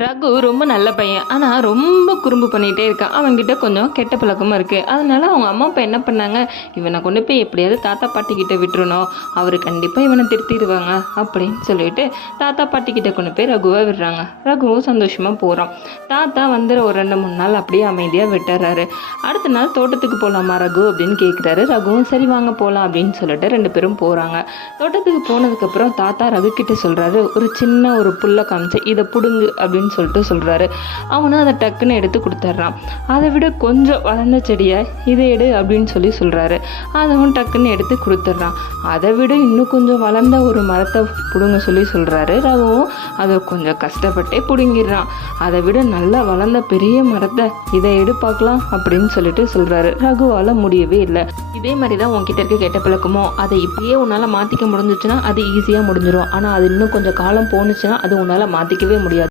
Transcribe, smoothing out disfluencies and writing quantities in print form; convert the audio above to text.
ரகு ரொம்ப நல்ல பையன். ஆனால் ரொம்ப குறும்பு பண்ணிகிட்டே இருக்கான். அவன்கிட்ட கொஞ்சம் கெட்ட பழக்கமும் இருக்குது. அதனால அவங்க அம்மா அப்பா என்ன பண்ணாங்க, இவனை கொண்டு போய் எப்படியாவது தாத்தா பாட்டிக்கிட்ட விட்டுறணும், அவர் கண்டிப்பாக இவனை திருத்திடுவாங்க அப்படின்னு சொல்லிட்டு தாத்தா பாட்டிக்கிட்ட கொண்டு போய் ரகுவை விடுறாங்க. ரகுவும் சந்தோஷமாக போகிறான். தாத்தா வந்து ஒரு 2-3 நாள் அப்படியே அமைதியாக விட்டுறாரு. அடுத்த நாள் தோட்டத்துக்கு போகலாமா ரகு அப்படின்னு கேட்குறாரு. ரகுவும் சரி வாங்க போகலாம் அப்படின்னு சொல்லிட்டு 2 பேரும் போகிறாங்க. தோட்டத்துக்கு போனதுக்கப்புறம் தாத்தா ரகு கிட்ட சொல்கிறாரு, ஒரு சின்ன ஒரு புல்லை காமிச்சு இதை பிடுங்கு அப்படின்னு சொல்லிட்டு சொல்கிறாரு. அவனும் அதை டக்குன்னு எடுத்து கொடுத்துட்றான். அதை விட கொஞ்சம் வளர்ந்த செடியை இதை எடு அப்படின்னு சொல்கிறாரு. அதவன் டக்குன்னு எடுத்து கொடுத்துட்றான். அதை விட இன்னும் கொஞ்சம் வளர்ந்த ஒரு மரத்தை பிடுங்க சொல்கிறாரு. ரகுவும் அதை கொஞ்சம் கஷ்டப்பட்டே பிடுங்கிடுறான். அதை விட நல்லா வளர்ந்த பெரிய மரத்தை இதை எடு பார்க்கலாம் அப்படின்னு சொல்கிறாரு. ரகுவால் முடியவே இல்லை. இதே மாதிரி தான் உன்கிட்ட இருக்க கெட்ட பழக்கமோ, அதை இப்படியே உன்னால் மாற்றிக்க முடிஞ்சிச்சுன்னா அது ஈஸியாக முடிஞ்சிடும். ஆனால் அது இன்னும் கொஞ்சம் காலம் போணுச்சுன்னா அது உன்னால் மாற்றிக்கவே முடியாது.